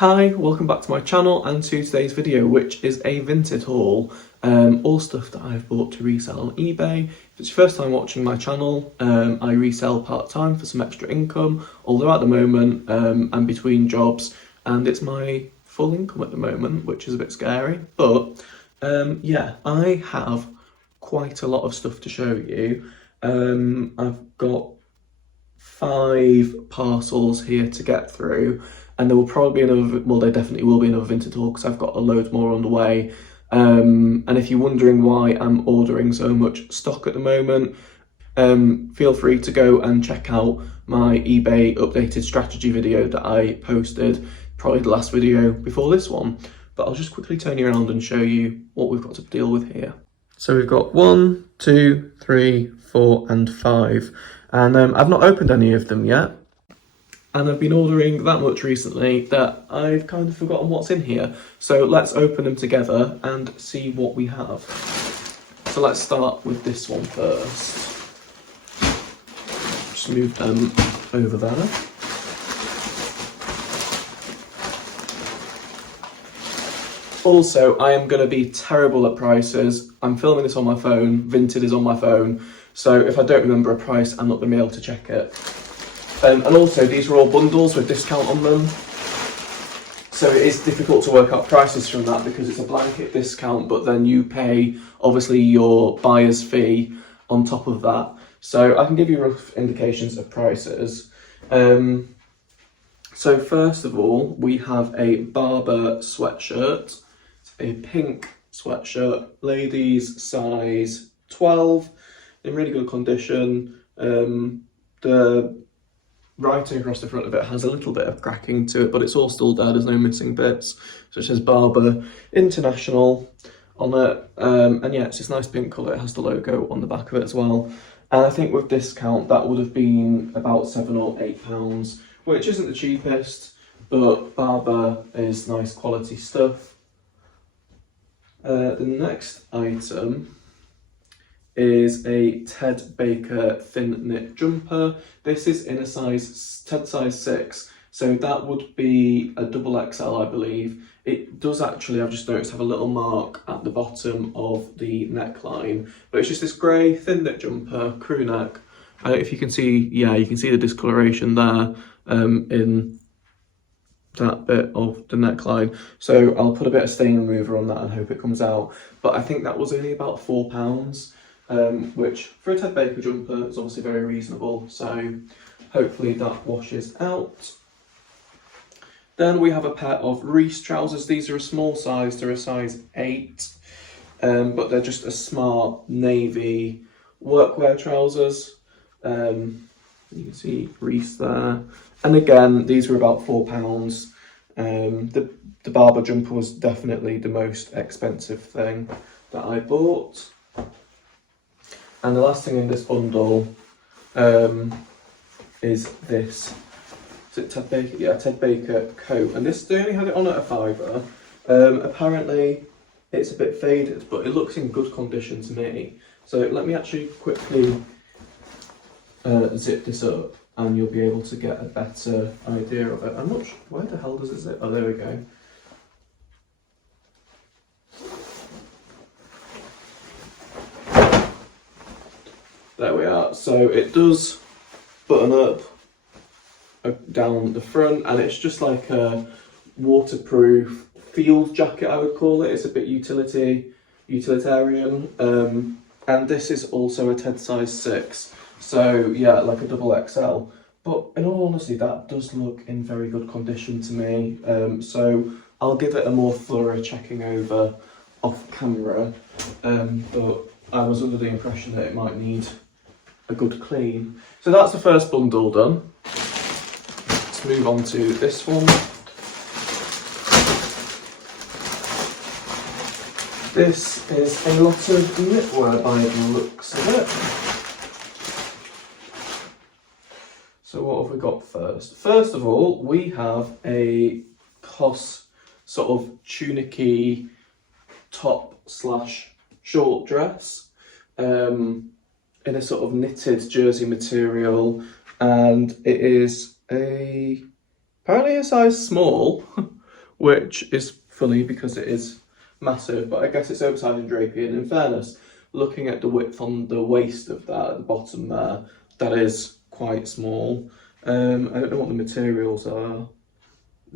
Hi, welcome back to my channel and to today's video, which is a Vinted haul. All stuff that I've bought to resell on eBay. If it's your first time watching my channel, I resell part-time for some extra income, although at the moment I'm between jobs and it's my full income at the moment, which is a bit scary. But yeah, I have quite a lot of stuff to show you. I've got 5 parcels here to get through, and there will probably be another, well, there definitely will be another Vinted haul because I've got a load more on the way. And if you're wondering why I'm ordering so much stock at the moment, feel free to go and check out my eBay updated strategy video that I posted, probably the last video before this one. But I'll just quickly turn you around and show you what we've got to deal with here. So we've got 1, 2, 3, 4 and 5. And I've not opened any of them yet. And I've been ordering that much recently that I've kind of forgotten what's in here. So let's open them together and see what we have. So let's start with this one first. Just move them over there. Also, I am going to be terrible at prices. I'm filming this on my phone, Vinted is on my phone, so if I don't remember a price, I'm not going to be able to check it. And also, these are all bundles with discount on them, so it is difficult to work out prices from that because it's a blanket discount, but then you pay, obviously, your buyer's fee on top of that. So I can give you rough indications of prices. So first of all, we have a Barber sweatshirt. A pink sweatshirt, ladies size 12, in really good condition. The writing across the front of it has a little bit of cracking to it, but it's all still there, there's no missing bits. So it says Barber International on it, and yeah, it's this nice pink colour. It has the logo on the back of it as well. And I think with discount that would have been about £7 or £8, which isn't the cheapest, but Barber is nice quality stuff. The next item is a Ted Baker thin knit jumper. This is in a Ted size 6, so that would be a XXL, I believe. It does actually, I've just noticed, have a little mark at the bottom of the neckline, but it's just this grey thin knit jumper, crew neck. If you can see, yeah, you can see the discoloration there in that bit of the neckline. So I'll put a bit of stain remover on that and hope it comes out. But I think that was only about £4, which for a Ted Baker jumper is obviously very reasonable. So hopefully that washes out. Then we have a pair of Reese trousers. These are a small size, they're a size 8, but they're just a smart navy workwear trousers. You can see Reese there. And again, these were about £4. The Barber jumper was definitely the most expensive thing that I bought. And the last thing in this bundle is this. Is it Ted Baker? Yeah, Ted Baker coat. And this, they only had it on at a £5. Apparently it's a bit faded, but it looks in good condition to me. So let me actually quickly zip this up and you'll be able to get a better idea of it. I'm not sure, where the hell does it zip? Oh, there we go. There we are. So it does button up down the front, and it's just like a waterproof field jacket, I would call it. It's a bit utilitarian. And this is also a Ted size 6. So yeah, like a XXL. But in all honesty, that does look in very good condition to me. So I'll give it a more thorough checking over off camera. But I was under the impression that it might need a good clean. So that's the first bundle done. Let's move on to this one. This is a lot of knitwear by the looks of it. So what have we got first? First of all, we have a COS sort of tunicky top / short dress in a sort of knitted jersey material, and it is apparently a size small. which is funny because it is massive, but I guess it's oversized and drapey. And in fairness, looking at the width on the waist of that at the bottom there, that is quite small. I don't know what the materials are.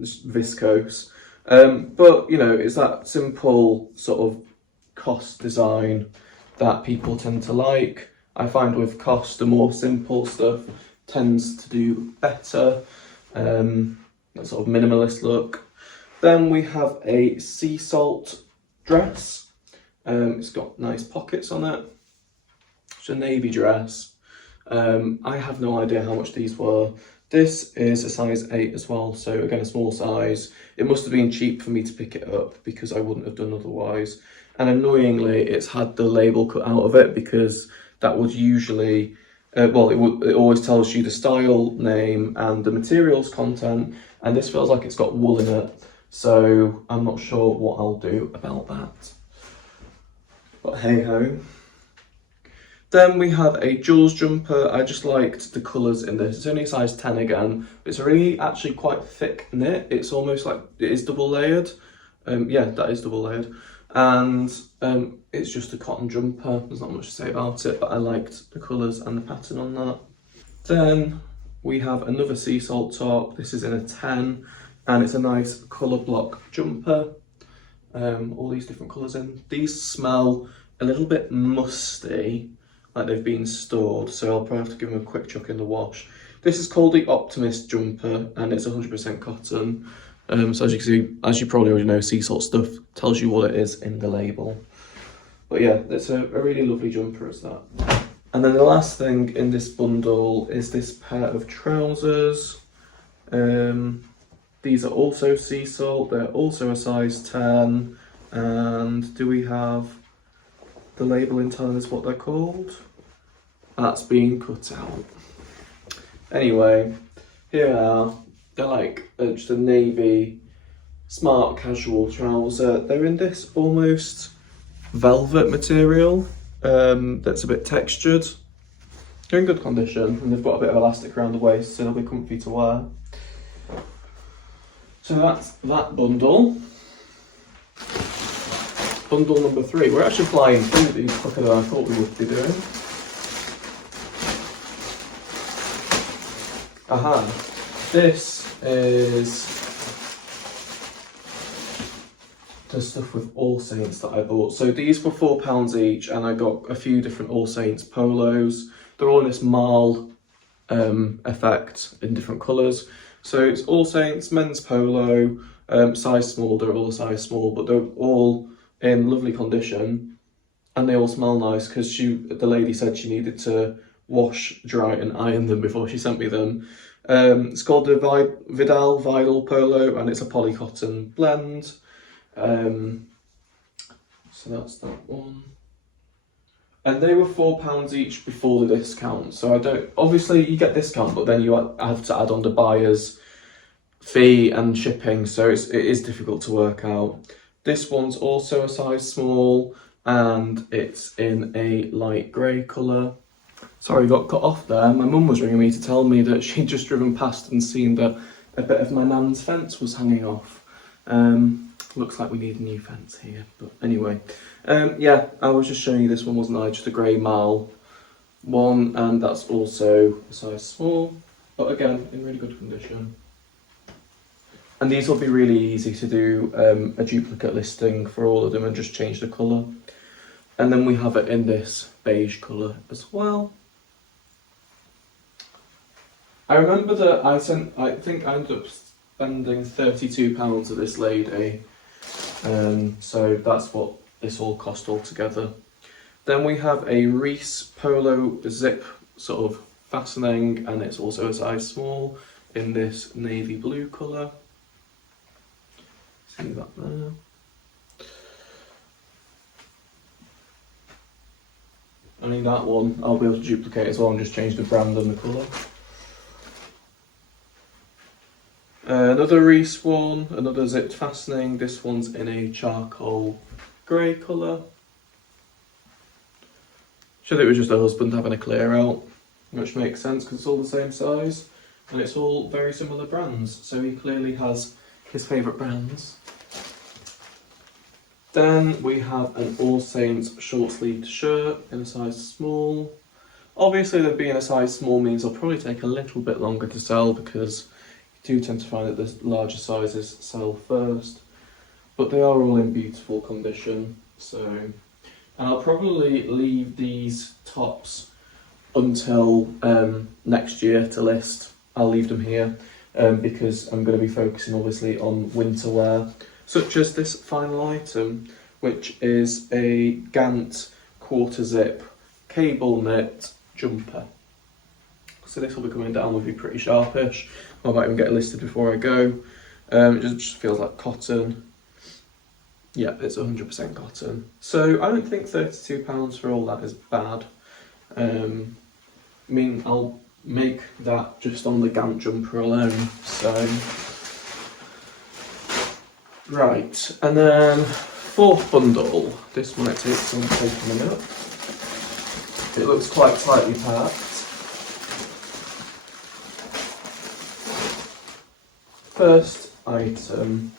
It's viscose. But you know, it's that simple sort of cost design that people tend to like. I find with cost, the more simple stuff tends to do better. That sort of minimalist look. Then we have a sea salt dress. It's got nice pockets on it. It's a navy dress. I have no idea how much these were. This is a size 8 as well, so again a small size. It must have been cheap for me to pick it up because I wouldn't have done otherwise. And annoyingly, it's had the label cut out of it because that would usually, it always tells you the style name and the materials content, and this feels like it's got wool in it, so I'm not sure what I'll do about that. But hey ho. Then we have a Jules jumper. I just liked the colours in this. It's only a size 10 again. It's really actually quite thick knit. It's almost like it is double layered. Yeah, that is double layered. And it's just a cotton jumper. There's not much to say about it, but I liked the colours and the pattern on that. Then we have another sea salt top. This is in a 10 and it's a nice colour block jumper. All these different colours in. These smell a little bit musty, like they've been stored, so I'll probably have to give them a quick chuck in the wash. This is called the Optimist jumper and it's 100% cotton. So as you can see, as you probably already know, sea salt stuff tells you what it is in the label. But yeah, it's a really lovely jumper as that. And then the last thing in this bundle is this pair of trousers. These are also sea salt, they're also a size 10. And do we have the label telling us what they're called? That's been cut out. Anyway, here they are. They're like just a navy smart casual trouser. They're in this almost velvet material that's a bit textured. They're in good condition and they've got a bit of elastic around the waist, so they'll be comfy to wear. So that's that bundle. Bundle number 3. We're actually flying through these quicker than I thought we would be doing. Aha. This is the stuff with All Saints that I bought. So these were £4 each and I got a few different All Saints polos. They're all in this marl effect in different colours. So it's All Saints men's polo, size small. They're all a size small, but they're all in lovely condition and they all smell nice because the lady said she needed to wash, dry and iron them before she sent me them. It's called the Vidal Polo and it's a polycotton blend. So that's that one. And they were £4 each before the discount. So obviously you get discount, but then you have to add on the buyer's fee and shipping. So it is difficult to work out. This one's also a size small and it's in a light grey colour. Sorry, got cut off there. My mum was ringing me to tell me that she'd just driven past and seen that a bit of my nan's fence was hanging off. Looks like we need a new fence here, but anyway. Yeah, I was just showing you this one, wasn't I? Just a grey marl one, and that's also a size small, but again, in really good condition. And these will be really easy to do a duplicate listing for all of them and just change the colour. And then we have it in this beige colour as well. I remember that I think I ended up spending £32 of this lady. So that's what this all cost altogether. Then we have a Reese polo zip sort of fastening and it's also a size small in this navy blue colour. See that there. I mean that one I'll be able to duplicate as well and just change the brand and the colour. Another Reese one, another zipped fastening. This one's in a charcoal grey colour. Should it was just a husband having a clear out, which makes sense because it's all the same size and it's all very similar brands. So he clearly has his favourite brands. Then we have an All Saints short sleeved shirt in a size small. Obviously, there being a size small means it'll probably take a little bit longer to sell because you do tend to find that the larger sizes sell first. But they are all in beautiful condition. So, and I'll probably leave these tops until next year to list. I'll leave them here because I'm going to be focusing obviously on winter wear, such as this final item, which is a Gant quarter zip cable knit jumper. So this will be coming down, will be pretty sharpish. I might even get it listed before I go. It just feels like cotton. Yeah, it's 100% cotton. So I don't think £32 for all that is bad. I mean, I'll make that just on the Gant jumper alone. So, right, and then fourth bundle. This might take some taking a minute. It looks quite tightly packed. First item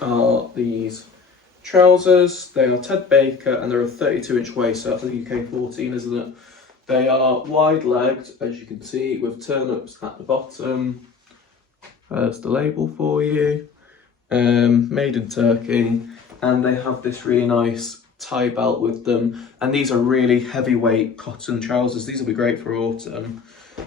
are these trousers. They are Ted Baker and they're a 32-inch waist, so that's a UK 14, isn't it? They are wide-legged, as you can see, with turn-ups at the bottom. There's the label for you. Made in Turkey, and they have this really nice tie belt with them. And these are really heavyweight cotton trousers. These will be great for autumn.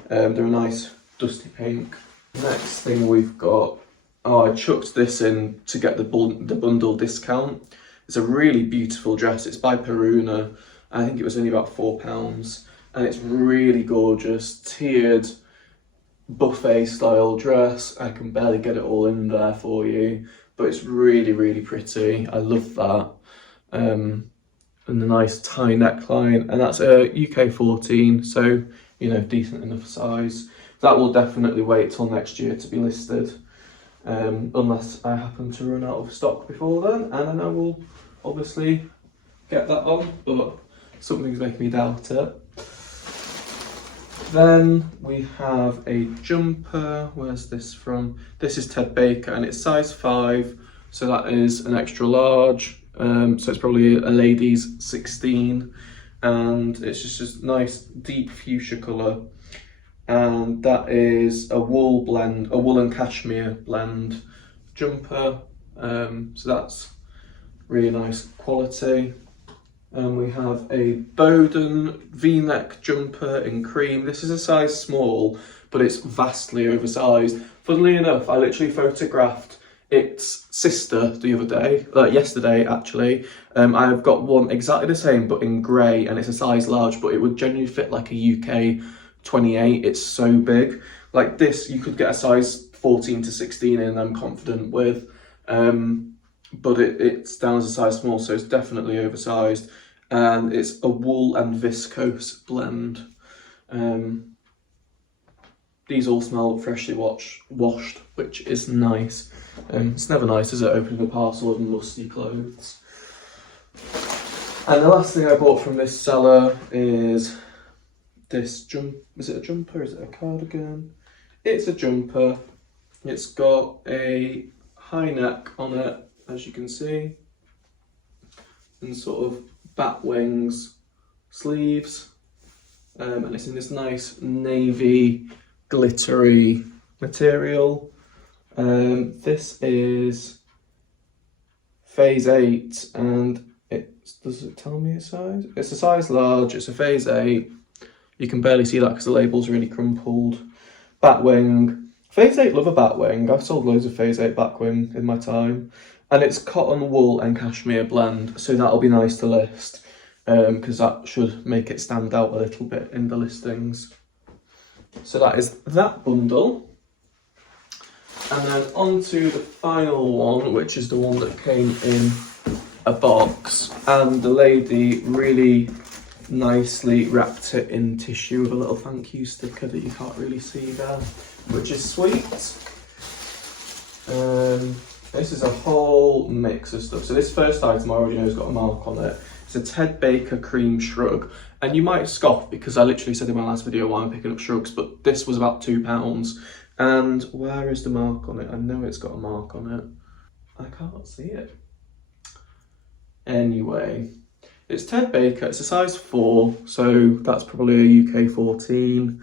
They're a nice dusty pink. Next thing we've got, I chucked this in to get the bundle discount. It's a really beautiful dress. It's by Parish. I think it was only about £4. And it's really gorgeous, tiered buffet style dress. I can barely get it all in there for you, but it's really, really pretty. I love that. And the nice tie neckline, and that's a UK 14, so, you know, decent enough size. That will definitely wait till next year to be listed, unless I happen to run out of stock before then, and then I will obviously get that on, but something's making me doubt it. Then we have a jumper. Where's this from? This is Ted Baker and it's size 5, so that is an extra large. So it's probably a ladies 16, and it's just a nice deep fuchsia colour, and that is a wool and cashmere blend jumper. So that's really nice quality. And we have a Bowden V-neck jumper in cream. This is a size small, but it's vastly oversized. Funnily enough, I literally photographed its sister the other day, yesterday actually. I've got one exactly the same, but in grey, and it's a size large, but it would genuinely fit like a UK 28. It's so big. Like this, you could get a size 14 to 16 in, I'm confident with. But it's down as a size small, so it's definitely oversized. And it's a wool and viscose blend. These all smell freshly washed, which is nice. It's never nice, is it, opening a parcel of musty clothes. And the last thing I bought from this seller is this is it a jumper? Is it a cardigan? It's a jumper. It's got a high neck on it, as you can see, and sort of bat wings, sleeves, and it's in this nice navy glittery material. This is phase 8, and does it tell me its size? It's a size large, it's a phase 8. You can barely see that because the label's really crumpled. Batwing. Phase 8 love a batwing. I've sold loads of phase 8 batwing in my time. And it's cotton, wool and cashmere blend, so that'll be nice to list, because that should make it stand out a little bit in the listings. So that is that bundle. And then on to the final one, which is the one that came in a box, and the lady really nicely wrapped it in tissue with a little thank you sticker that you can't really see there, which is sweet. This is a whole mix of stuff. So this first item I already know has got a mark on it. It's a Ted Baker cream shrug. And you might scoff because I literally said in my last video why I'm picking up shrugs, but this was about £2. And where is the mark on it? I know it's got a mark on it. I can't see it. Anyway, it's Ted Baker. It's a size 4, so that's probably a UK 14.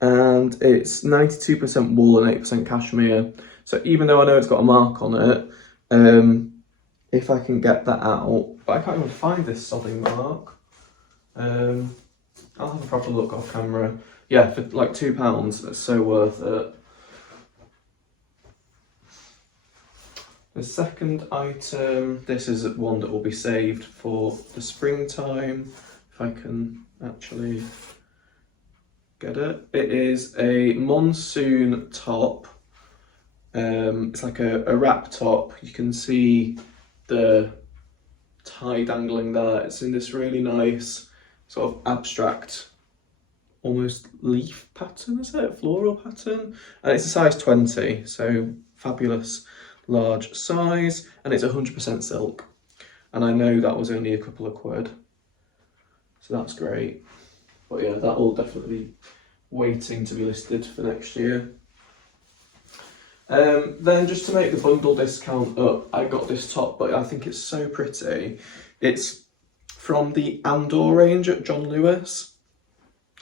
And it's 92% wool and 8% cashmere. So even though I know it's got a mark on it, if I can get that out, but I can't even find this sodding mark. I'll have a proper look off camera. Yeah, for like £2, it's so worth it. The second item, this is one that will be saved for the springtime, if I can actually get it. It is a monsoon top. It's like a wrap top. You can see the tie dangling there. It's in this really nice sort of abstract, almost leaf pattern, is it? Floral pattern. And it's a size 20, so fabulous large size, and it's 100% silk. And I know that was only a couple of quid, so that's great. But yeah, that will definitely be waiting to be listed for next year. Then just to make the bundle discount up, I got this top, but I think it's so pretty. It's from the Andor range at John Lewis,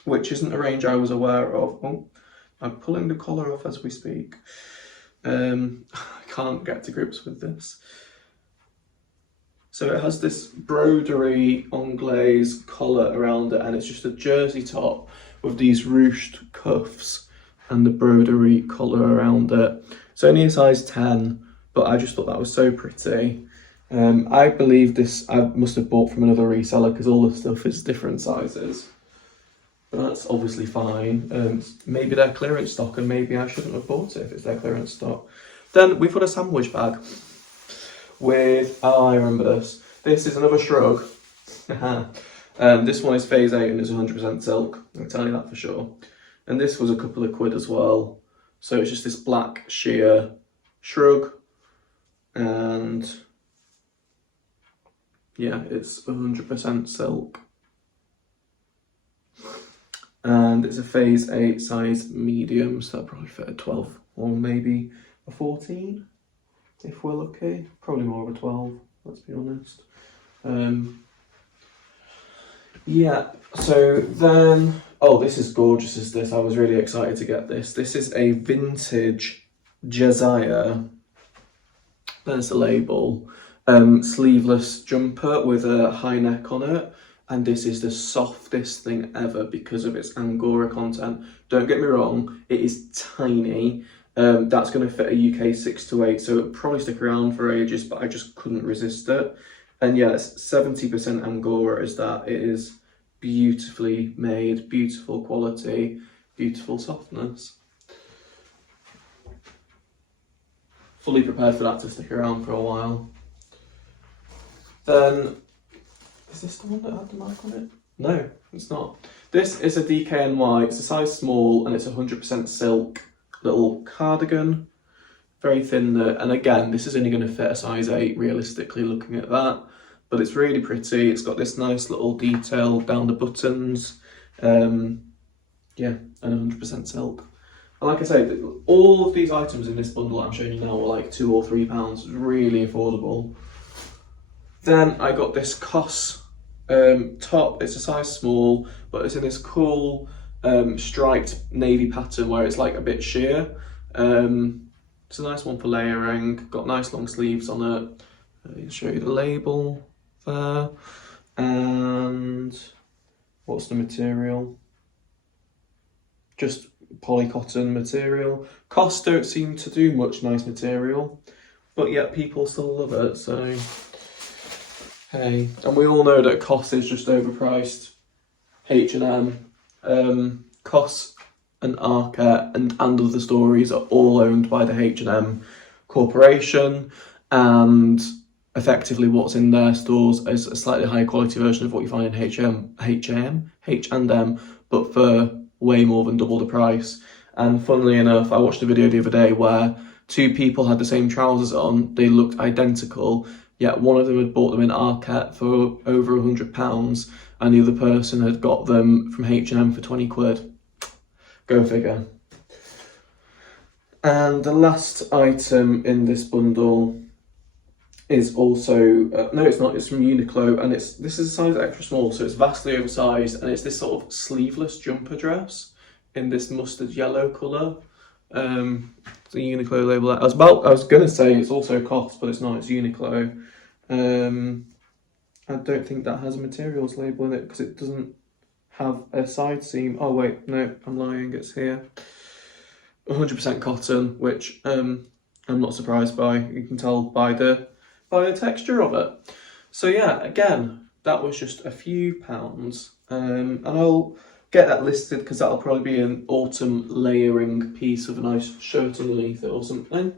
which isn't a range I was aware of. Oh, I'm pulling the collar off as we speak. I can't get to grips with this. So it has this broderie anglaise collar around it, and it's just a jersey top with these ruched cuffs and the broderie collar around it. It's only a size 10, but I just thought that was so pretty. I believe this I must have bought from another reseller because all the stuff is different sizes. But that's obviously fine. Maybe they're clearance stock, and maybe I shouldn't have bought it if it's their clearance stock. Then we've got a sandwich bag with, I remember this. This is another shrug. This one is phase 8 and it's 100% silk. I can tell you that for sure. And this was a couple of quid as well. So it's just this black sheer shrug. And yeah, it's 100% silk. And it's a phase 8 size medium, so that'll probably fit a 12 or maybe a 14 if we're lucky. Probably more of a 12, let's be honest. Yeah, so then, oh, this is gorgeous, is this? I was really excited to get this. This is a vintage Josiah, there's the label, sleeveless jumper with a high neck on it. And this is the softest thing ever because of its Angora content. Don't get me wrong, it is tiny. That's going to fit a UK 6 to 8, so it'll probably stick around for ages, but I just couldn't resist it. And yeah, it's 70% Angora is that. It is beautifully made, beautiful quality, beautiful softness. Fully prepared for that to stick around for a while. Then, is this the one that had the mark on it? No, it's not. This is a DKNY, it's a size small and it's 100% silk little cardigan. Very thin knit, and again, this is only going to fit a size 8 realistically looking at that. But it's really pretty, it's got this nice little detail down the buttons. Yeah, and 100% silk. And like I say, all of these items in this bundle I'm showing you now are like £2 or £3, it's really affordable. Then I got this COS top. It's a size small, but it's in this cool striped navy pattern where it's like a bit sheer. It's a nice one for layering, got nice long sleeves on it. I'll show you the label there. And what's the material? Just polycotton material. COS don't seem to do much nice material, but yet people still love it, so hey. And we all know that COS is just overpriced. H&M, COS and Arket and Other Stories are all owned by the H&M corporation, and effectively what's in their stores is a slightly higher quality version of what you find in H&M, but for way more than double the price. And funnily enough, I watched a video the other day where two people had the same trousers on, they looked identical, yet one of them had bought them in Arket for over £100 and the other person had got them from H&M for 20 quid. Go figure. And the last item in this bundle is also, no it's not, it's from Uniqlo, and this is a size extra small, so it's vastly oversized, and it's this sort of sleeveless jumper dress in this mustard yellow colour. The Uniqlo label. I was gonna say it's also COS, but it's not, it's Uniqlo. I don't think that has a materials label in it because it doesn't have a side seam. Oh wait, no, I'm lying, it's here. 100% cotton, which I'm not surprised by. You can tell by the texture of it. So yeah, again, that was just a few pounds, and I'll get that listed because that'll probably be an autumn layering piece with a nice shirt underneath it or something.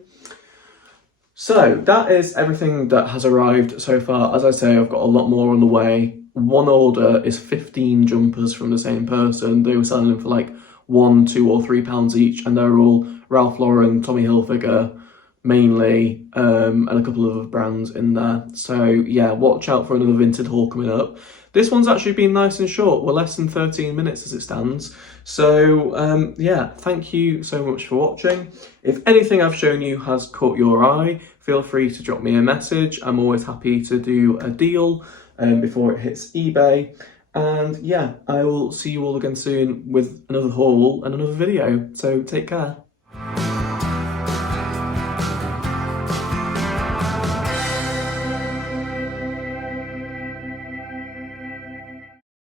So that is everything that has arrived so far. As I say, I've got a lot more on the way. One order is 15 jumpers from the same person. They were selling them for like £1, £2 or £3 each, and they're all Ralph Lauren, Tommy Hilfiger mainly, and a couple of other brands in there. So yeah, watch out for another Vinted haul coming up. This one's actually been nice and short. We're less than 13 minutes as it stands. So yeah, thank you so much for watching. If anything I've shown you has caught your eye, feel free to drop me a message. I'm always happy to do a deal before it hits eBay. And yeah, I will see you all again soon with another haul and another video. So take care.